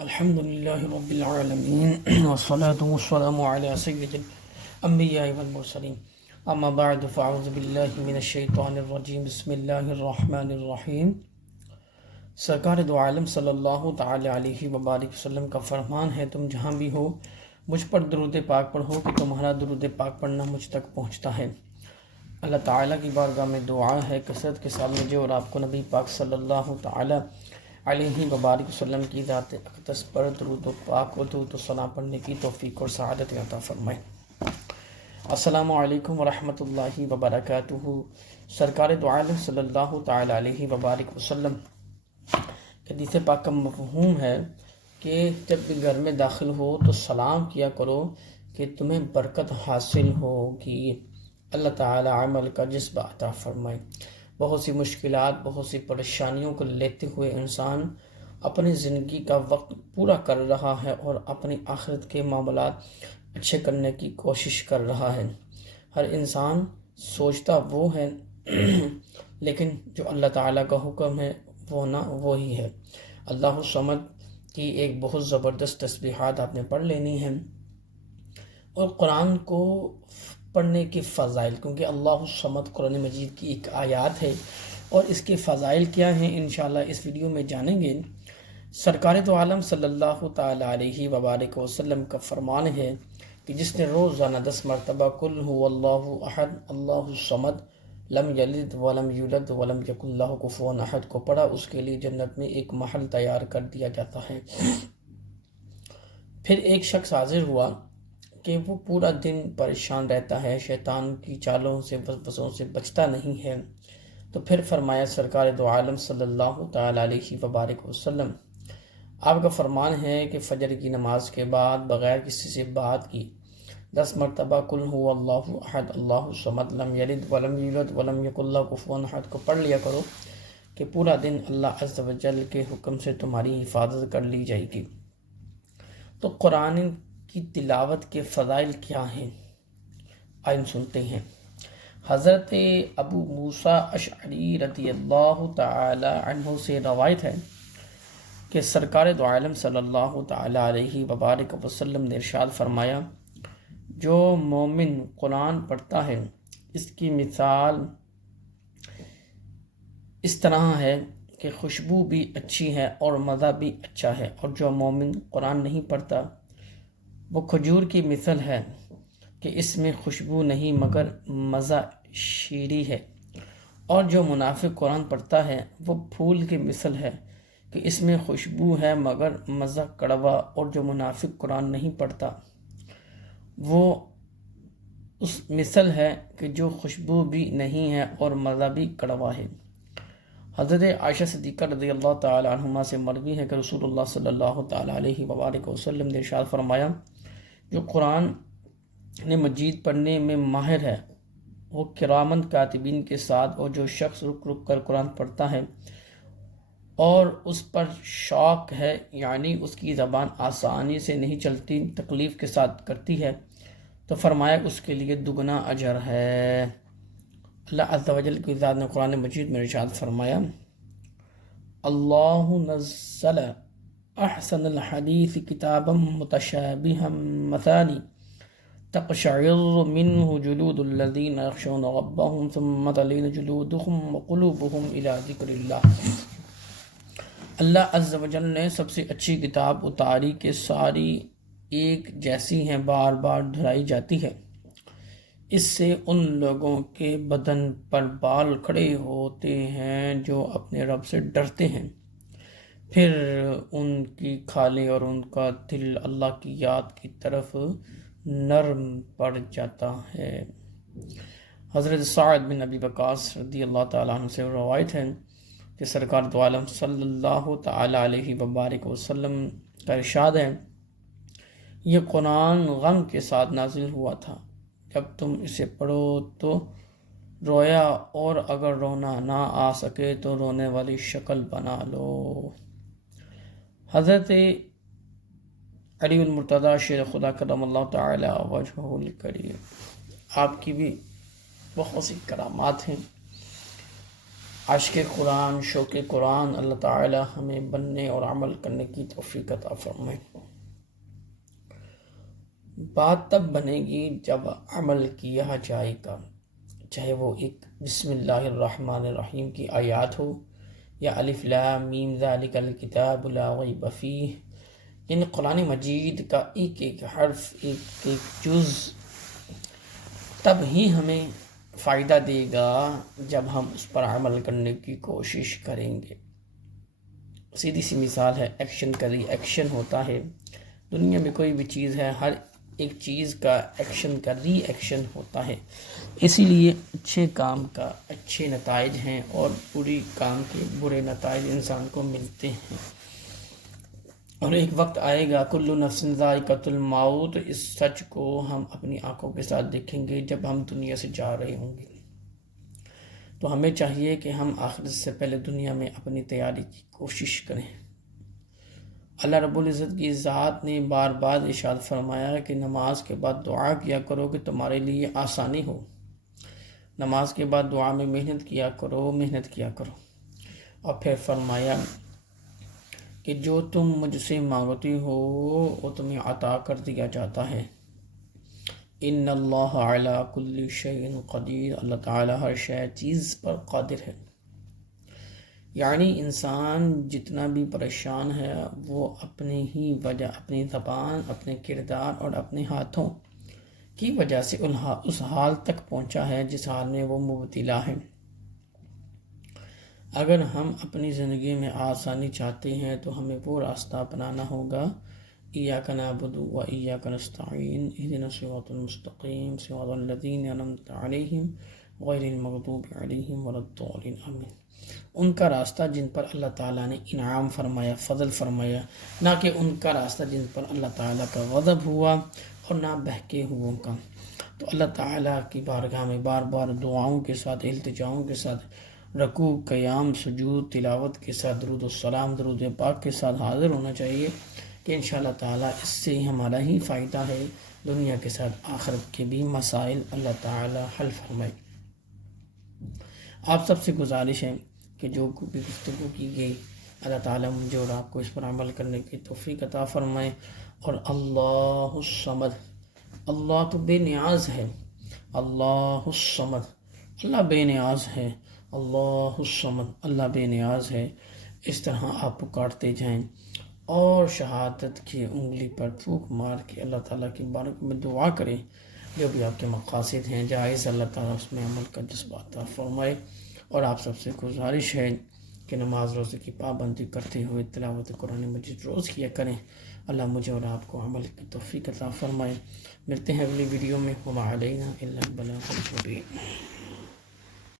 الحمد لله رب العالمين والصلاة والسلام على سيد الأنبياء والمرسلين أما بعد فأعوذ بالله من الشيطان الرجيم بسم الله الرحمن الرحیم۔ سرکار دو عالم صلی اللہ تعالی علیہ وبارک وسلم کا فرمان ہے، تم جہاں بھی ہو مجھ پر درود پاک پڑھو کہ تمہارا درود پاک پڑھنا مجھ تک پہنچتا ہے۔ اللہ تعالیٰ کی بارگاہ میں دعا ہے کثرت کے ساتھ مجھے اور آپ کو نبی پاک صلی اللہ تعالی علیہ وبارک وسلم کی ذات اقدس پر درود و پاک و درود و ثنا پڑھنے کی توفیق اور سعادت عطا فرمائے۔ السلام علیکم ورحمۃ اللہ وبرکاتہ۔ سرکار دو عالم صلی اللہ تعالی علیہ وبارک وسلم حدیث پاک کا مفہوم ہے کہ جب بھی گھر میں داخل ہو تو سلام کیا کرو کہ تمہیں برکت حاصل ہوگی، اللہ تعالی عمل کا جذبہ عطا فرمائے۔ بہت سی مشکلات، بہت سی پریشانیوں کو لیتے ہوئے انسان اپنی زندگی کا وقت پورا کر رہا ہے اور اپنی آخرت کے معاملات اچھے کرنے کی کوشش کر رہا ہے۔ ہر انسان سوچتا وہ ہے لیکن جو اللہ تعالیٰ کا حکم ہے وہ نہ وہی ہے۔ اللہ الصمد کی ایک بہت زبردست تسبیحات آپ نے پڑھ لینی ہے، اور قرآن کو پڑھنے کے فضائل، کیونکہ اللہ الصمد قرآن مجید کی ایک آیات ہے اور اس کے فضائل کیا ہیں انشاءاللہ اس ویڈیو میں جانیں گے۔ سرکار دو عالم صلی اللہ تعالی علیہ وبارک وسلم کا فرمان ہے کہ جس نے روزانہ 10 مرتبہ قل هو اللہ احد اللہ الصمد لم یلد ولم یولد ولم یکن لہ کفوا احد کو پڑھا، اس کے لیے جنت میں ایک محل تیار کر دیا جاتا ہے۔ پھر ایک شخص حاضر ہوا کہ وہ پورا دن پریشان رہتا ہے، شیطان کی چالوں سے وسوسوں سے بچتا نہیں ہے، تو پھر فرمایا سرکار دو عالم صلی اللہ تعالی علیہ وبارک وسلم، آپ کا فرمان ہے کہ فجر کی نماز کے بعد بغیر کسی سے بات کی 10 مرتبہ قل هو اللہ احد اللہ الصمد لم یلد ولم یولد ولم یکن لہ کفوا احد کو پڑھ لیا کرو کہ پورا دن اللہ عز و جل کے حکم سے تمہاری حفاظت کر لی جائے گی۔ تو قرآن کی تلاوت کے فضائل کیا ہیں آئیں سنتے ہیں۔ حضرت ابو موسیٰ اشعری رضی اللہ تعالی عنہ سے روایت ہے کہ سرکار دو عالم صلی اللہ تعالی علیہ وبارک وسلم نے ارشاد فرمایا، جو مومن قرآن پڑھتا ہے اس کی مثال اس طرح ہے کہ خوشبو بھی اچھی ہے اور مزہ بھی اچھا ہے، اور جو مومن قرآن نہیں پڑھتا وہ کھجور کی مثل ہے کہ اس میں خوشبو نہیں مگر مزہ شیریں ہے، اور جو منافق قرآن پڑھتا ہے وہ پھول کی مثل ہے کہ اس میں خوشبو ہے مگر مزہ کڑوا، اور جو منافق قرآن نہیں پڑھتا وہ اس مثل ہے کہ جو خوشبو بھی نہیں ہے اور مزہ بھی کڑوا ہے۔ حضرت عائشہ صدیقہ رضی اللہ تعالی عنہما سے مروی ہے کہ رسول اللہ صلی اللہ تعالی علیہ وبارک وسلم نے ارشاد فرمایا، جو قرآن مجید پڑھنے میں ماہر ہے وہ کرامن کاتبین کے ساتھ، اور جو شخص رک رک کر قرآن پڑھتا ہے اور اس پر شوق ہے، یعنی اس کی زبان آسانی سے نہیں چلتی، تکلیف کے ساتھ کرتی ہے، تو فرمایا اس کے لیے دگنا اجر ہے۔ اللہ عز و جل کی ذات نے قرآن مجید میں ارشاد فرمایا، اللہ نزل احسن الحدیث کتابا متشابہا مثانی تقشعر منہ جلود الذین یخشون ربهم ثم تلین جلودهم وقلوبهم الى ذکر اللہ۔ اللہ عز و جل نے سب سے اچھی کتاب اتاری کہ ساری ایک جیسی ہیں، بار بار دہرائی جاتی ہے، اس سے ان لوگوں کے بدن پر بال کھڑے ہوتے ہیں جو اپنے رب سے ڈرتے ہیں، پھر ان کی کھالیں اور ان کا دل اللہ کی یاد کی طرف نرم پڑ جاتا ہے۔ حضرت سعد بن ابی وقاص رضی اللہ تعالیٰ عنہ سے روایت ہے کہ سرکار دو عالم صلی اللہ تعالی علیہ وبارک وسلم کا ارشاد ہے، یہ قرآن غم کے ساتھ نازل ہوا تھا، جب تم اسے پڑھو تو رویا، اور اگر رونا نہ آ سکے تو رونے والی شکل بنا لو۔ حضرت علی المرتضیٰ شیر خدا کرم اللہ تعالی وجہہ الکریم، آپ کی بھی بہت سی کرامات ہیں۔ عاشق قرآن، شوق قرآن اللہ تعالی ہمیں بننے اور عمل کرنے کی توفیق عطا فرمائے۔ بات تب بنے گی جب عمل کیا جائے گا، چاہے وہ ایک بسم اللہ الرحمن الرحیم کی آیات ہو یا الف لام میم ذالک الکتاب لا ریب فیہ، یعنی قرآن مجید کا ایک ایک حرف، ایک ایک جز تب ہی ہمیں فائدہ دے گا جب ہم اس پر عمل کرنے کی کوشش کریں گے۔ سیدھی سی مثال ہے ایکشن کا ری ایکشن ہوتا ہے۔ دنیا میں کوئی بھی چیز ہے، ہر ایک چیز کا ایکشن کا ری ایکشن ہوتا ہے، اسی لیے اچھے کام کا اچھے نتائج ہیں اور بری کام کے برے نتائج انسان کو ملتے ہیں۔ اور ایک وقت آئے گا کل نفس ذائقۃ الموت، اس سچ کو ہم اپنی آنکھوں کے ساتھ دیکھیں گے جب ہم دنیا سے جا رہے ہوں گے۔ تو ہمیں چاہیے کہ ہم آخرت سے پہلے دنیا میں اپنی تیاری کی کوشش کریں۔ اللہ رب العزت کی ذات نے بار بار ارشاد فرمایا کہ نماز کے بعد دعا کیا کرو کہ تمہارے لیے آسانی ہو، نماز کے بعد دعا میں محنت کیا کرو۔ اور پھر فرمایا کہ جو تم مجھ سے مانگتے ہو وہ تمہیں عطا کر دیا جاتا ہے۔ ان اللہ علی کل شیء قدیر، اللہ تعالی ہر چیز پر قادر ہے۔ یعنی انسان جتنا بھی پریشان ہے وہ اپنی ہی وجہ، اپنی زبان، اپنے کردار اور اپنے ہاتھوں کی وجہ سے اس حال تک پہنچا ہے جس حال میں وہ مبتلا ہے۔ اگر ہم اپنی زندگی میں آسانی چاہتے ہیں تو ہمیں وہ راستہ اپنانا ہوگا، ایاک نعبد و ایاک نستعین اہدنا الصراط المستقیم صراط الذین انعمت علیہم غیر المغضوب علیہم ولا الضالین، آمین۔ ان کا راستہ جن پر اللہ تعالیٰ نے انعام فرمایا، فضل فرمایا، نہ کہ ان کا راستہ جن پر اللہ تعالیٰ کا غضب ہوا اور نہ بہکے ہوئوں کا۔ تو اللہ تعالیٰ کی بارگاہ میں بار بار دعاؤں کے ساتھ، التجاؤں کے ساتھ، رکوع، قیام، سجود، تلاوت کے ساتھ، درود السلام، درود پاک کے ساتھ حاضر ہونا چاہیے کہ انشاءاللہ تعالیٰ اس سے ہمارا ہی فائدہ ہے، دنیا کے ساتھ آخرت کے بھی مسائل اللہ تعالیٰ حل فرمائے۔ آپ سب سے گزارش ہے کہ جو بھی گفتگو کی گئی اللہ تعالیٰ مجھے اور آپ کو اس پر عمل کرنے کی توفیق عطا فرمائے۔ اور اللہ الصمد، اللہ تو بے نیاز ہے، اللہ الصمد، اللہ بے نیاز ہے، اللہ الصمد، اللہ بے نیاز ہے، اس طرح آپ پکارتے جائیں اور شہادت کی انگلی پر پھونک مار کے اللہ تعالیٰ کی بارگاہ میں دعا کریں، جو بھی آپ کے مقاصد ہیں جائز، اللہ تعالیٰ اس میں عمل کا جذبہ عطا فرمائے۔ اور آپ سب سے گزارش ہے کہ نماز روزے کی پابندی کرتے ہوئے تلاوت قرآن مجید روز کیا کریں۔ اللہ مجھے اور آپ کو عمل کی توفیق عطا فرمائے۔ ملتے ہیں اگلی ویڈیو میں، وما علینا الا البلاغ المبین۔